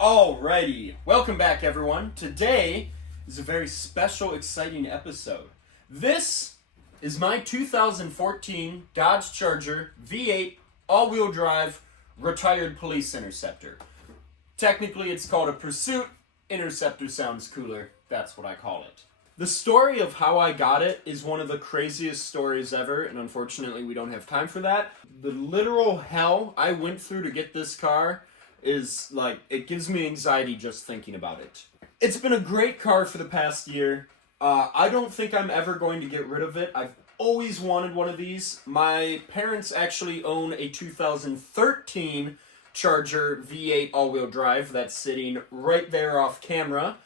Alrighty, welcome back everyone. Today is a very special, exciting episode. This is my 2014 Dodge Charger V8 all-wheel drive retired police interceptor. Technically it's called a Pursuit. Interceptor sounds cooler, that's what I call it. The story of how I got it is one of the craziest stories ever, and unfortunately we don't have time for that. The literal hell I went through to get this car is like, it gives me anxiety just thinking about it. It's been a great car for the past year. I don't think I'm ever going to get rid of it. I've always wanted one of these. My parents actually own a 2013 Charger V8 all-wheel drive that's sitting right there off camera.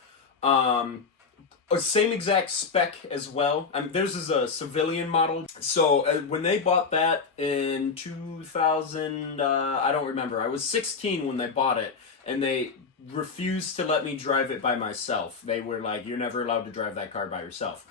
Same exact spec as well. Theirs is a civilian model. So when they bought that in 2000, I don't remember. I was 16 when they bought it, and they refused to let me drive it by myself. They were like, you're never allowed to drive that car by yourself.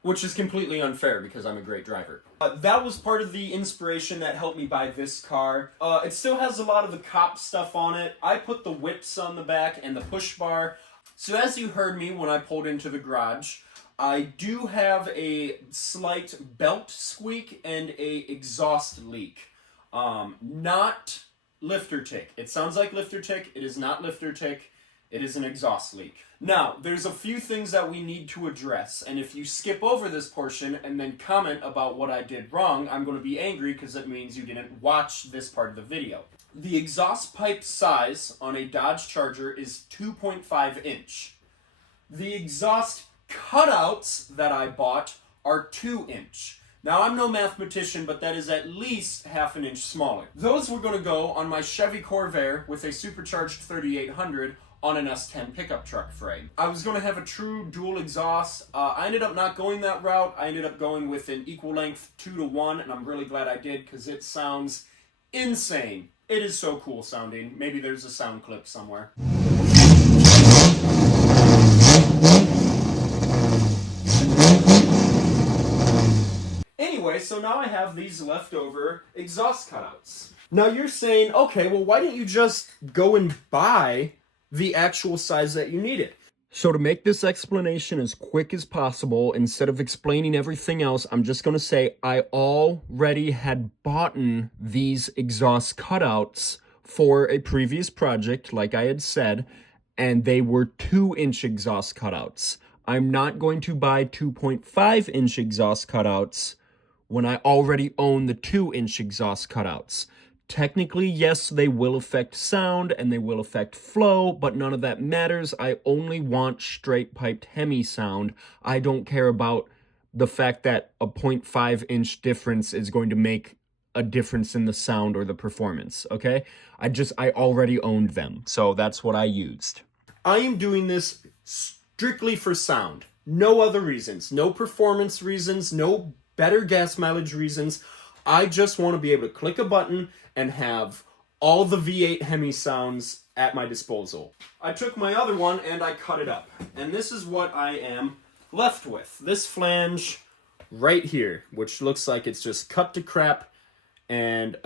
Which is completely unfair because I'm a great driver. That was part of the inspiration that helped me buy this car. It still has a lot of the cop stuff on it. I put the whips on the back and the push bar. So as you heard me when I pulled into the garage, I do have a slight belt squeak and a exhaust leak. Not lifter tick. It sounds like lifter tick. It is not lifter tick. It is an exhaust leak. Now, there's a few things that we need to address, and if you skip over this portion and then comment about what I did wrong, I'm going to be angry because it means you didn't watch this part of the video. The exhaust pipe size on a Dodge Charger is 2.5 inch. The exhaust cutouts that I bought are 2 inch. Now, I'm no mathematician, but that is at least half an inch smaller. Those were going to go on my Chevy Corvair with a supercharged 3800 on an S10 pickup truck frame. I was going to have a true dual exhaust. I ended up not going that route. I ended up going with an equal length 2-to-1, and I'm really glad I did because it sounds insane. It is so cool sounding. Maybe there's a sound clip somewhere. Anyway, so now I have these leftover exhaust cutouts. Now you're saying, okay, well why didn't you just go and buy the actual size that you needed? So to make this explanation as quick as possible, instead of explaining everything else, I'm just going to say I already had bought these exhaust cutouts for a previous project, like I had said, and they were 2-inch exhaust cutouts. I'm not going to buy 2.5-inch exhaust cutouts when I already own the 2-inch exhaust cutouts. Technically, yes, they will affect sound and they will affect flow, but none of that matters. I only want straight piped HEMI sound. I don't care about the fact that a 0.5-inch difference is going to make a difference in the sound or the performance, okay? I already owned them, so that's what I used. I am doing this strictly for sound. No other reasons. No performance reasons. No better gas mileage reasons. I just want to be able to click a button and have all the V8 HEMI sounds at my disposal. I took my other one and I cut it up. And this is what I am left with. This flange right here, which looks like it's just cut to crap and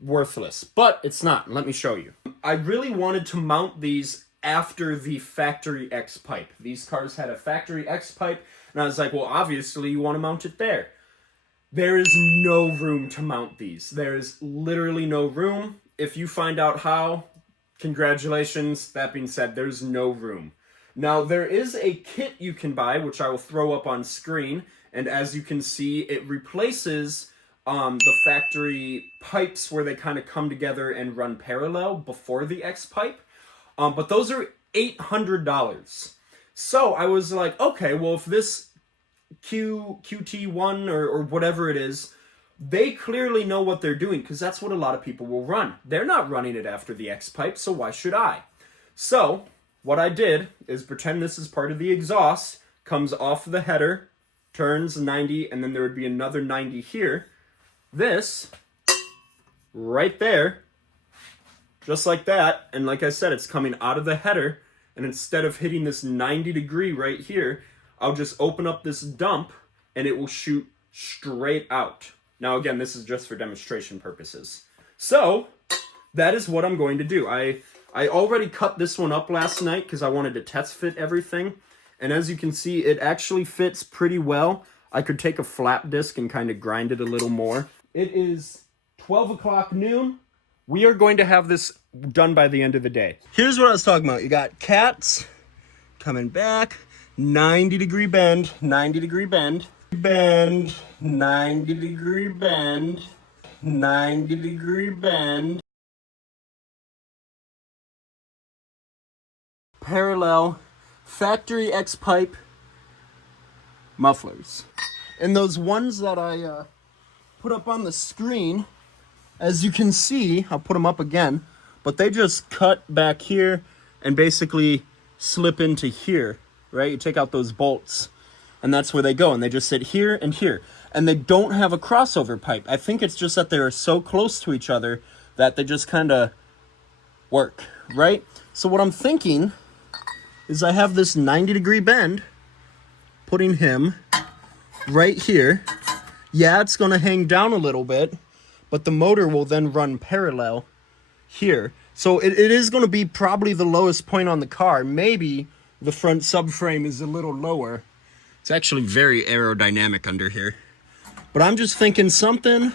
worthless. But it's not. Let me show you. I really wanted to mount these after the Factory X pipe. These cars had a Factory X pipe, and I was like, well, obviously you want to mount it there. There is no room to mount these. There is literally no room. If you find out how, congratulations. That being said, there's no room. Now, there is a kit you can buy, which I will throw up on screen, and as you can see, it replaces the factory pipes where they kind of come together and run parallel before the X pipe. But those are $800. So I was like, okay, well, if this QT1 or whatever it is they clearly know what they're doing because that's what a lot of people will run. They're not running it after the X pipe, so why should I? So what I did is pretend this is part of the exhaust, comes off the header, turns 90, and then there would be another 90 here. This, right there, just like that, and like I said, it's coming out of the header, and instead of hitting this 90 degree right here, I'll just open up this dump, and it will shoot straight out. Now again, this is just for demonstration purposes. So, that is what I'm going to do. I already cut this one up last night because I wanted to test fit everything. And as you can see, it actually fits pretty well. I could take a flap disc and kind of grind it a little more. It is 12 o'clock noon. We are going to have this done by the end of the day. Here's what I was talking about. You got cats coming back, 90 degree bend, 90 degree bend, bend, 90 degree bend, 90 degree bend, parallel, factory X pipe mufflers. And those ones that I put up on the screen, as you can see, I'll put them up again, but they just cut back here and basically slip into here, right? You take out those bolts and that's where they go, and they just sit here and here. And they don't have a crossover pipe. I think it's just that they are so close to each other that they just kind of work, right? So what I'm thinking is I have this 90 degree bend, putting him right here. Yeah, it's going to hang down a little bit, but the motor will then run parallel here. So it is going to be probably the lowest point on the car. Maybe the front subframe is a little lower. It's actually very aerodynamic under here. But I'm just thinking something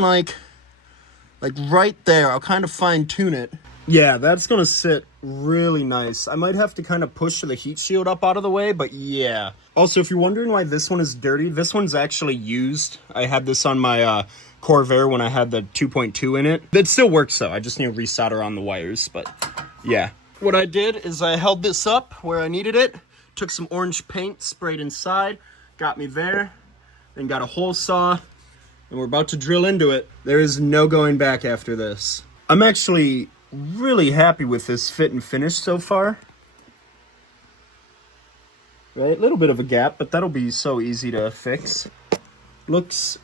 like right there. I'll kind of fine tune it. Yeah, that's going to sit really nice. I might have to kind of push the heat shield up out of the way, but yeah. Also, if you're wondering why this one is dirty, this one's actually used. I had this on my Corvair when I had the 2.2 in it. It still works though. I just need to resolder on the wires, but yeah. What I did is I held this up where I needed it, took some orange paint, sprayed inside, got me there, then got a hole saw, and we're about to drill into it. There is no going back after this. I'm actually really happy with this fit and finish so far. Right, a little bit of a gap, but that'll be so easy to fix. Looks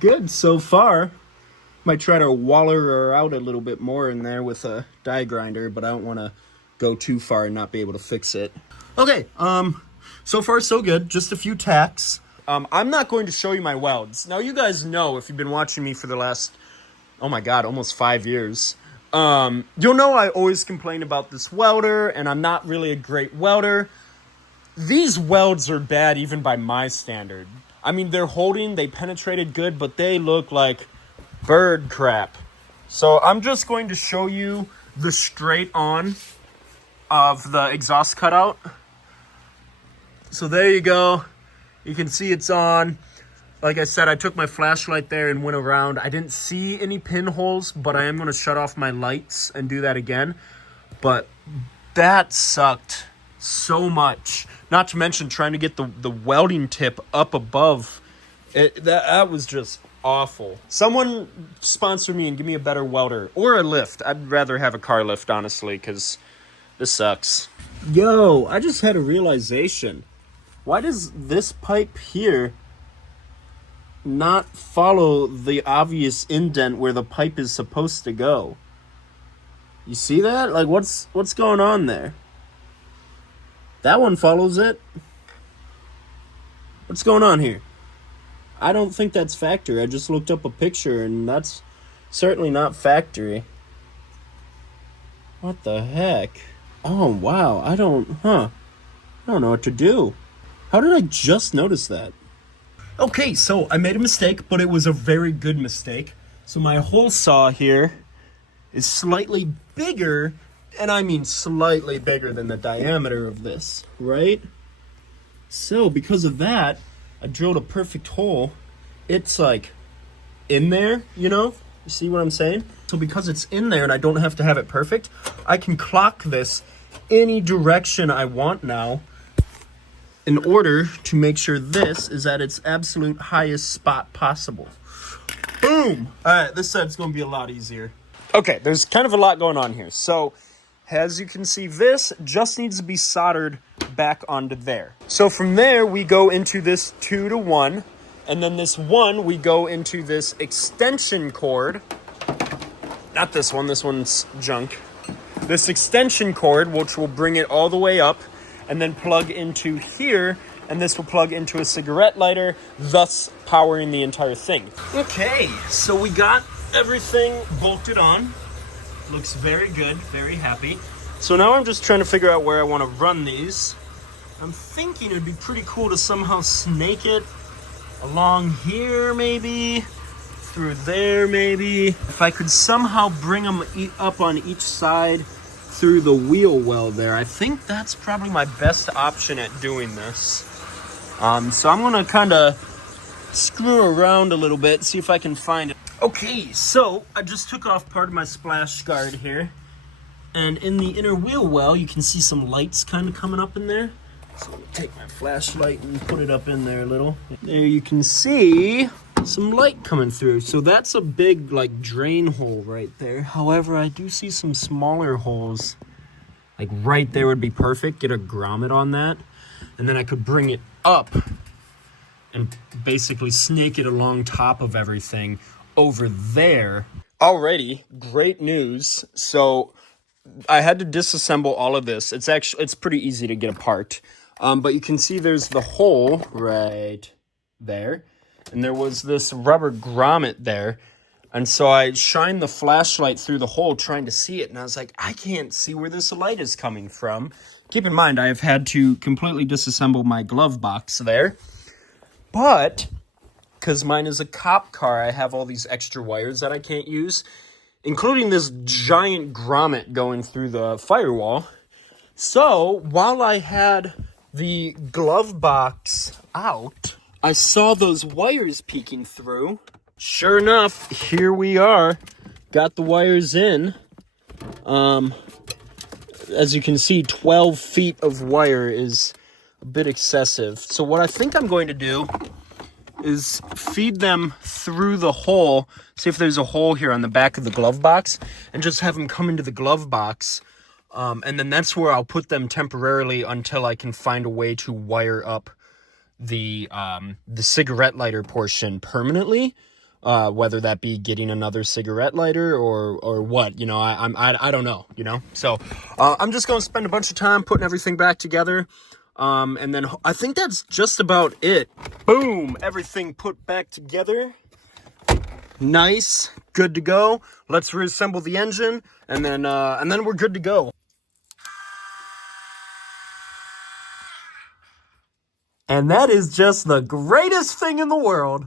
good so far. Might try to waller her out a little bit more in there with a die grinder, but I don't want to go too far and not be able to fix it. Okay, so far so good. Just a few tacks. I'm not going to show you my welds. Now, you guys know, if you've been watching me for the last, oh my god, almost 5 years, you'll know I always complain about this welder, and I'm not really a great welder. These welds are bad even by my standard. I mean, they're holding, they penetrated good, but they look like bird crap. So I'm just going to show you the straight on of the exhaust cutout. So there you go. You can see it's on. Like I said, I took my flashlight there and went around. I didn't see any pinholes, but I am going to shut off my lights and do that again. But that sucked so much. Not to mention trying to get the welding tip up above. That was just awful. Someone sponsor me and give me a better welder or a lift. I'd rather have a car lift, honestly, because this sucks. Yo, I just had a realization. Why does this pipe here not follow the obvious indent where the pipe is supposed to go? You see that? Like, what's going on there? That one follows it. What's going on here? I don't think that's factory. I just looked up a picture and that's certainly not factory. What the heck? Oh, wow. I don't know what to do. How did I just notice that? Okay, so I made a mistake, but it was a very good mistake. So my hole saw here is slightly bigger, and I mean slightly bigger than the diameter of this, right? So because of that, I drilled a perfect hole. It's like in there, you know? You see what I'm saying? So because it's in there and I don't have to have it perfect, I can clock this any direction I want now in order to make sure this is at its absolute highest spot possible. Boom! Alright, this side's going to be a lot easier. Okay, there's kind of a lot going on here. So, as you can see, this just needs to be soldered back onto there. So from there, we go into this 2-to-1, and then this 1, we go into this extension cord. Not this one's junk. This extension cord, which will bring it all the way up, and then plug into here, and this will plug into a cigarette lighter, thus powering the entire thing. Okay, so we got everything bolted on. Looks very good, very happy. So now I'm just trying to figure out where I want to run these. I'm thinking it'd be pretty cool to somehow snake it along here, maybe, through there, maybe. If I could somehow bring them up on each side through the wheel well there, I think that's probably my best option at doing this. So I'm gonna kind of screw around a little bit, see if I can find it. Okay, so I just took off part of my splash guard here, and in the inner wheel well, you can see some lights kind of coming up in there. So I'm gonna take my flashlight and put it up in there a little. There you can see some light coming through. So that's a big like drain hole right there. However, I do see some smaller holes. Like right there would be perfect. Get a grommet on that. And then I could bring it up and basically snake it along top of everything over there. Alrighty, great news. So I had to disassemble all of this. It's pretty easy to get apart. But you can see there's the hole right there. And there was this rubber grommet there. And so I shined the flashlight through the hole trying to see it. And I was like, I can't see where this light is coming from. Keep in mind, I have had to completely disassemble my glove box there. But, because mine is a cop car, I have all these extra wires that I can't use, including this giant grommet going through the firewall. So, while I had the glove box out, I saw those wires peeking through. Sure enough, here we are. Got the wires in. As you can see, 12 feet of wire is a bit excessive. So what I think I'm going to do is feed them through the hole. See if there's a hole here on the back of the glove box, and just have them come into the glove box. And then that's where I'll put them temporarily until I can find a way to wire up the cigarette lighter portion permanently. Whether that be getting another cigarette lighter or what, you know, I don't know, you know. So I'm just gonna spend a bunch of time putting everything back together. And then I think that's just about it. Boom, everything put back together. Nice, good to go. Let's reassemble the engine, and then we're good to go. And that is just the greatest thing in the world.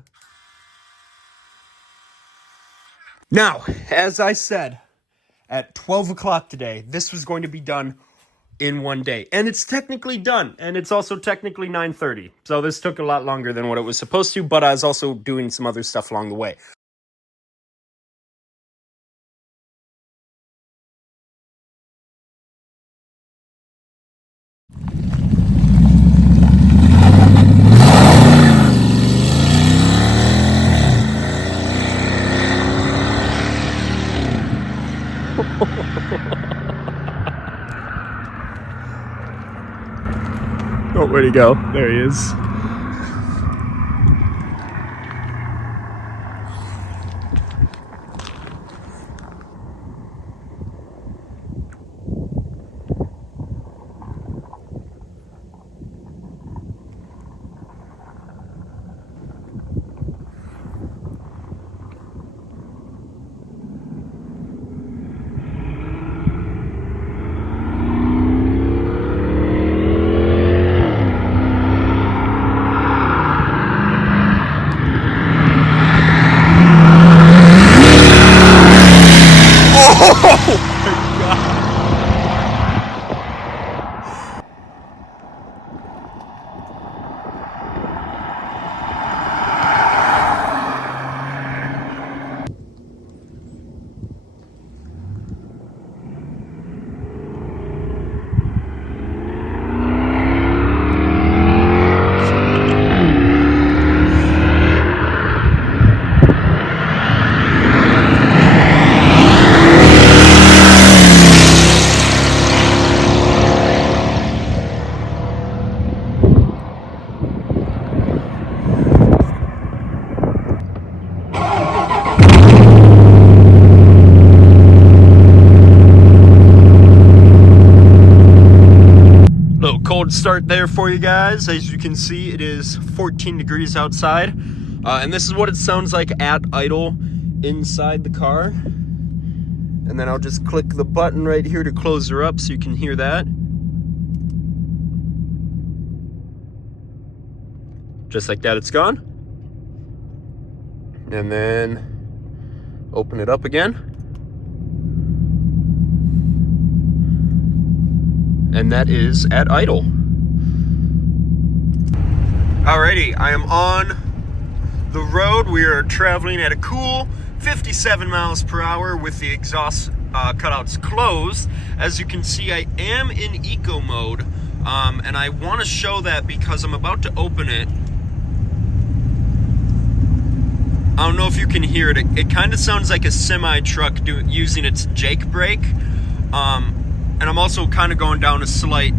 Now, as I said, at 12 o'clock today, this was going to be done in one day. And it's technically done. And it's also technically 9:30. So this took a lot longer than what it was supposed to, but I was also doing some other stuff along the way. Oh, where'd he go? There he is. start there for you guys. As you can see, it is 14 degrees outside. And this is what it sounds like at idle inside the car. And then I'll just click the button right here to close her up so you can hear that. Just like that, it's gone. And then open it up again. And that is at idle. Alrighty, I am on the road. We are traveling at a cool 57 miles per hour with the exhaust cutouts closed. As you can see, I am in eco mode, and I want to show that because I'm about to open it. I don't know if you can hear it. It kind of sounds like a semi truck using its jake brake. And I'm also kind of going down a slight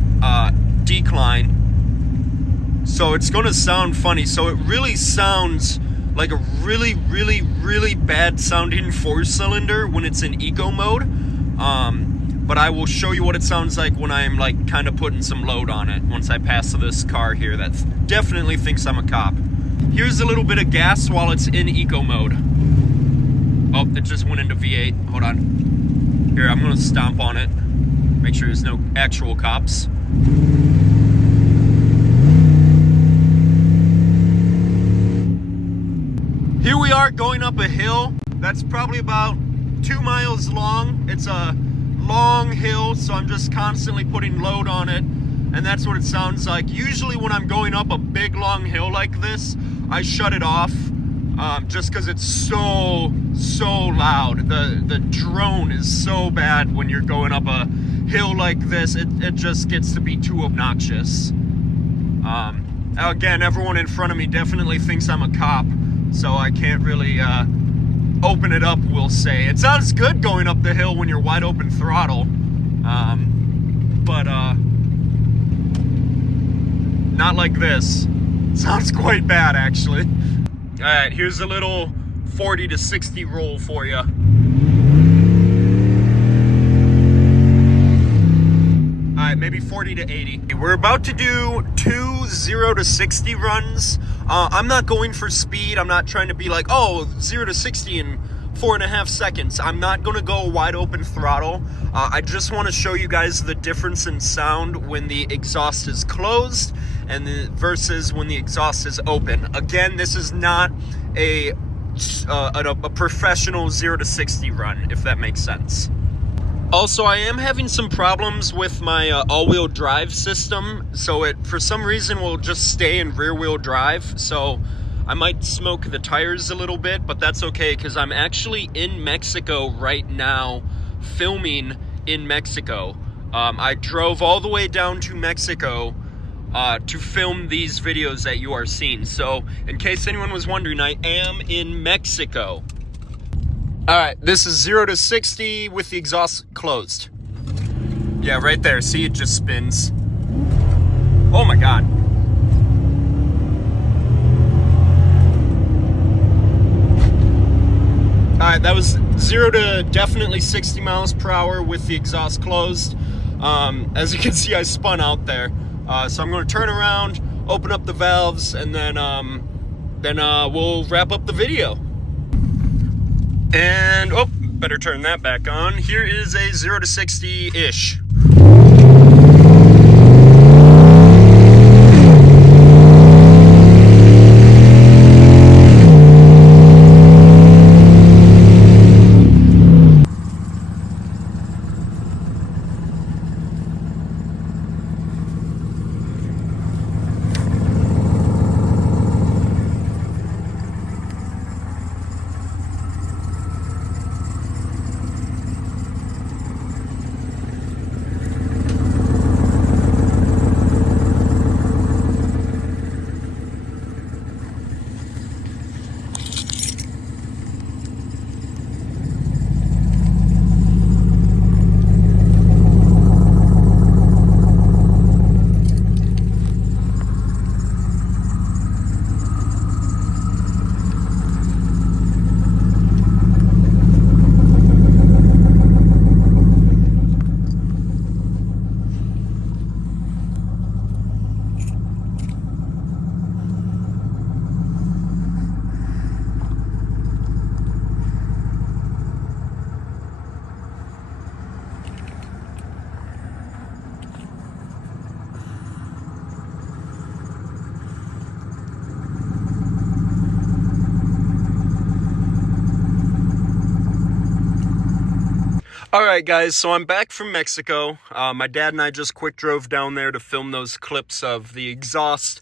decline. So it's going to sound funny. So it really sounds like a really, really, really bad sounding 4-cylinder when it's in eco mode. But I will show you what it sounds like when I'm like kind of putting some load on it once I pass this car here that definitely thinks I'm a cop. Here's a little bit of gas while it's in eco mode. Oh, it just went into V8. Hold on. Here, I'm going to stomp on it. Make sure there's no actual cops. Here we are going up a hill that's probably about 2 miles long. It's a long hill, so I'm just constantly putting load on it, and that's what it sounds like. Usually when I'm going up a big long hill like this, I shut it off just because it's so loud. The drone is so bad when you're going up a hill like this. It just gets to be too obnoxious. Again, everyone in front of me definitely thinks I'm a cop, so I can't really open it up, we'll say. It sounds good going up the hill when you're wide open throttle, but not like this. It sounds quite bad, actually. All right, here's a little 40 to 60 roll for you. Maybe 40 to 80. We're about to do 2 0 to 60 runs. I'm not going for speed. I'm not trying to be like, oh, 0 to 60 in 4.5 seconds. I'm not going to go wide open throttle. I just want to show you guys the difference in sound when the exhaust is closed and versus when the exhaust is open. Again, this is not a professional 0 to 60 run, if that makes sense. Also, I am having some problems with my all-wheel drive system, so it, for some reason, will just stay in rear-wheel drive, so I might smoke the tires a little bit, but that's okay, because I'm actually in Mexico right now, filming in Mexico. I drove all the way down to Mexico to film these videos that you are seeing, so in case anyone was wondering, I am in Mexico. All right, this is 0 to 60 with the exhaust closed. Yeah, right there. See, it just spins. Oh my God. All right, that was 0 to definitely 60 miles per hour with the exhaust closed. As you can see, I spun out there. So I'm going to turn around, open up the valves, and then we'll wrap up the video. And, oh, better turn that back on. Here is a 0 to 60-ish. Alright guys, so I'm back from Mexico. My dad and I just quick drove down there to film those clips of the exhaust.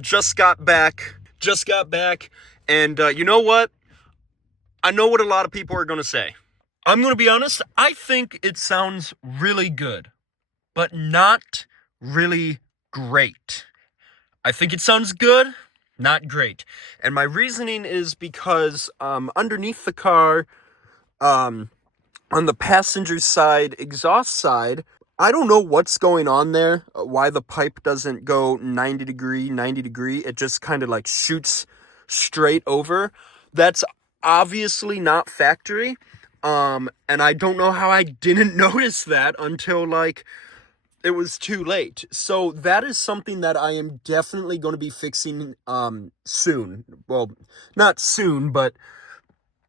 Just got back, and you know what? I know what a lot of people are going to say. I'm going to be honest, I think it sounds really good, but not really great. I think it sounds good, not great. And my reasoning is because underneath the car, on the passenger side, exhaust side, I don't know what's going on there, why the pipe doesn't go 90 degree. It just kind of like shoots straight over. That's obviously not factory. And I don't know how I didn't notice that until like it was too late. So that is something that I am definitely going to be fixing soon. Well, not soon, but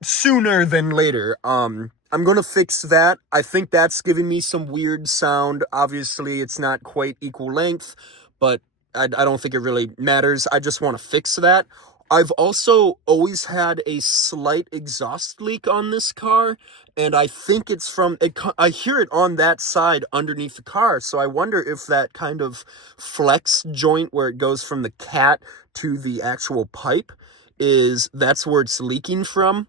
sooner than later. I'm gonna fix that. I think that's giving me some weird sound. Obviously, it's not quite equal length, but I don't think it really matters. I just want to fix that. I've also always had a slight exhaust leak on this car, and I think it's from it. I hear it on that side underneath the car, so I wonder if that kind of flex joint where it goes from the cat to the actual pipe that's where it's leaking from.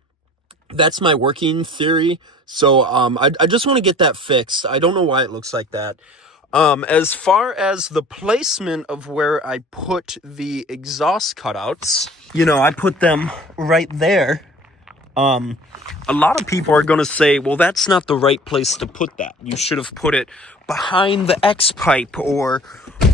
That's my working theory. So I just want to get that fixed. I don't know why it looks like that. As far as the placement of where I put the exhaust cutouts, I put them right there. A lot of people are going to say, well, that's not the right place to put that. You should have put it behind the X pipe or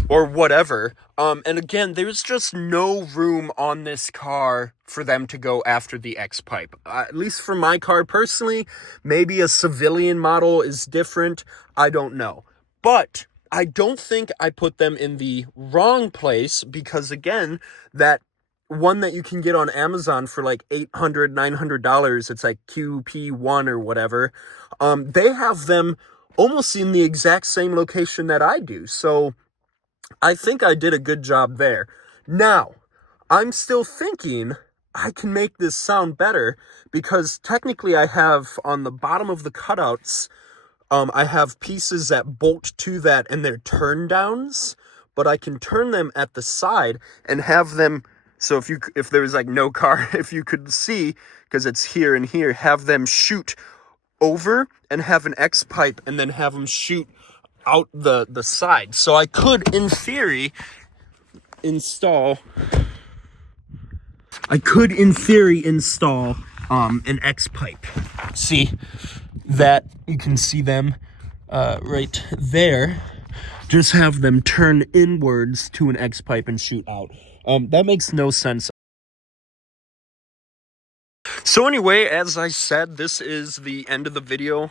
whatever. And again, there's just no room on this car for them to go after the X pipe. At least for my car personally, maybe a civilian model is different. I don't know. But I don't think I put them in the wrong place because again, that one that you can get on Amazon for like $800, $900, it's like QP1 or whatever. They have them almost in the exact same location that I do. So I think I did a good job there. Now, I'm still thinking I can make this sound better because technically I have on the bottom of the cutouts, I have pieces that bolt to that and they're turn downs, but I can turn them at the side and have them. So if there was like no car, if you could see, because it's here and here, have them shoot over and have an X pipe and then have them shoot out the side. So I could, in theory, install an X pipe. See that? You can see them right there. Just have them turn inwards to an X pipe and shoot out. That makes no sense. So anyway, as I said, this is the end of the video.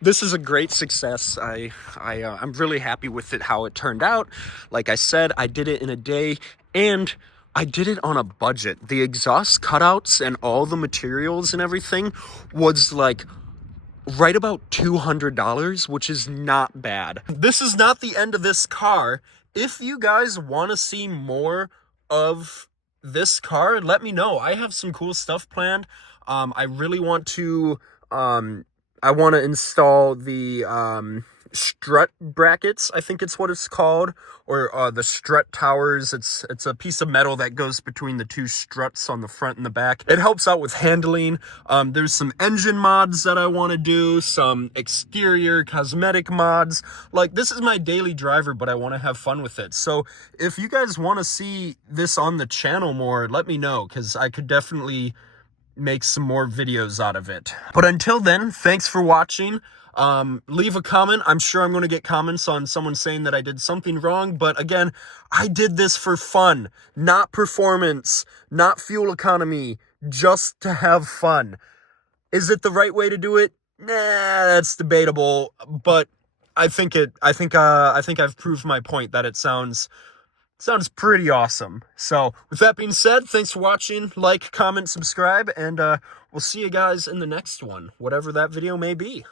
This is a great success. I'm really happy with it, how it turned out. Like I said, I did it in a day, and I did it on a budget. The exhaust cutouts and all the materials and everything was like right about $200, which is not bad. This is not the end of this car. If you guys want to see more of this car, let me know. I have some cool stuff planned. I really want to install the strut brackets, I think it's what it's called, or the strut towers. It's a piece of metal that goes between the two struts on the front and the back. It helps out with handling. There's some engine mods that I want to do, some exterior cosmetic mods. Like, this is my daily driver, but I want to have fun with it. So if you guys want to see this on the channel more, let me know, because I could definitely make some more videos out of it. But until then, thanks for watching. Leave a comment. I'm sure I'm going to get comments on someone saying that I did something wrong, but again, I did this for fun, not performance, not fuel economy, just to have fun. Is it the right way to do it? Nah, that's debatable, but I think I've proved my point that it sounds pretty awesome. So with that being said, thanks for watching. Like, comment, subscribe, and we'll see you guys in the next one, whatever that video may be.